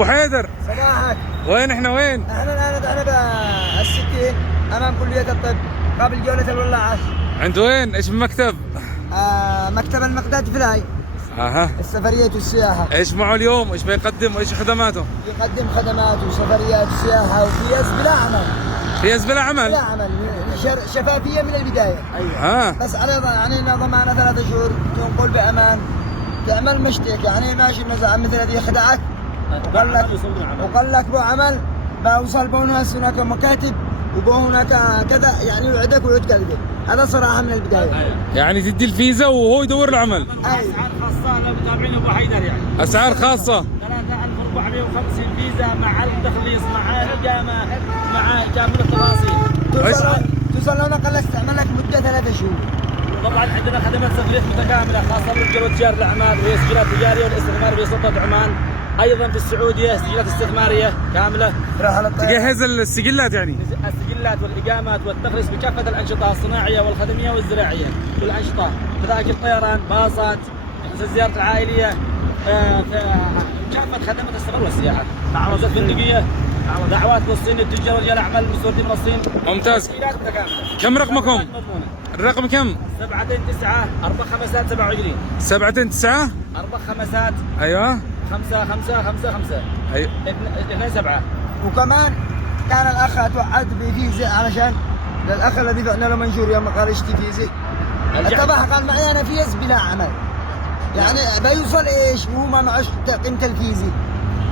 ابو حيدر، صباحك. وين احنا وين؟ احنا الان بالسكين امام كلية الطب قبل جولة الولاعة. عند وين؟ ايش المكتب؟ مكتب المقداد فلاي. اها. السفرية والسياحة. ايش معه اليوم؟ ايش بيقدم وايش خدماته؟ يقدم خدمات وسفريات وسياحة وفيز بلا عمل. فيز بلا عمل؟ بلا عمل، شفافية من البداية. ايوه. بس على يعني ضمانة 3 شهور تنقل بأمان. تعمل مشتك يعني ماشي بنزعة مثل هذه خدعك. وقال لك بو عمل بوصل بوناس هناك مكاتب وبو هناك كذا يعني يوعدك ويعد قلبك. هذا صراحة من البداية. يعني تدي الفيزا وهو يدور العمل. أي. اسعار خاصه لو متابعين ابو حيدر يعني. اسعار خاصة. 3450 فيزا مع التخليص مع الاقامه مع كامل التفاصيل. توصل لو نقل استعمل لك مدة 3 شهور. طبعا عندنا خدمات سفريات متكامله خاصه بالرجال وتجار الاعمال وهي سجلات تجاريه والاستثمار بسلطه عمان. ايضا في السعوديه سجلات استثماريه كامله. تجهز السجلات يعني؟ السجلات والاقامات والتخليص بكافه الانشطه الصناعيه والخدميه والزراعيه والانشطه تذاكر طيران باصات الزيارات العائليه كافه خدمات السفر والسياحه عروضات فندقيه دعوات للصين للتجار ورجال اعمال المستوردين من الصين. ممتاز. كم رقمكم؟ الرقم كم؟ 729 457 729 457 ايوه 5555 ايوه 27. وكمان كان الاخ اتوعد بفيزا علشان للاخ الذي بعنا له منشور يوم قال اشتي فيزا. اتبع قال معي انا فيز بلا عمل. يعني بيوصل ايش وهو ما معش قيمه الفيزا؟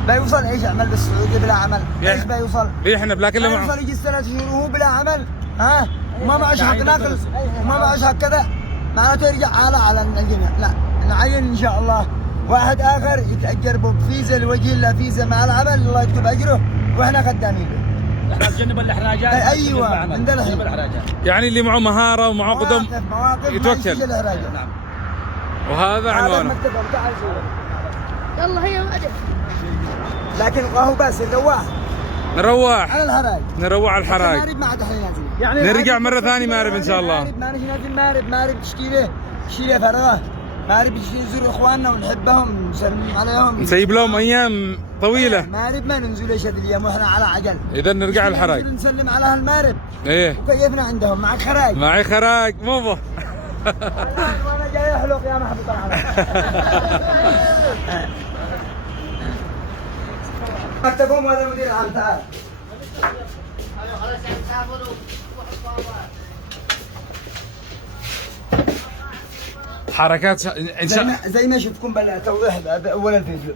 بيوصل ايش اعمل بالسعوديه بلا عمل؟ ايش بيوصل؟ احنا بلا كلمه بيوصل يجي 3 شهور وهو بلا عمل. ها وما معش حق ناكل وما معش حق كذا معناته يرجع على الجميع. لا نعين ان شاء الله واحد اخر يتاجر بفيزا لوجه الله فيزا مع العمل الله يكتب اجره واحنا خدامين له. احنا نجنب الاحراجات. ايوه من ذا الحين. يعني اللي معه مهاره ومعه قدم مواقف يتوكل. نعم. وهذا عنوانه. يلا هي وقت. لكن هو بس نروح على الحراج. نروح على الحراج. مارب ما عاد احنا نازلين. يعني نرجع مره ثانيه مارب ان شاء الله. ما نجي نازل مارب تشكيله فرغه. مارب نزور اخواننا ونحبهم نسلم عليهم. نسيب لهم ايام طويله. مارب ما ننزل ايش هذه الايام واحنا على عجل. اذا نرجع الحراج. نسلم على هالمارب. ايه. وكيفنا عندهم معك خراج. معي خراج بابا. وانا جاي احلق يا محبوب العالم. مكتبهم هذا المدير العام تعال. حركات زي ما شفتكم بالتوضيح باول الفيديو.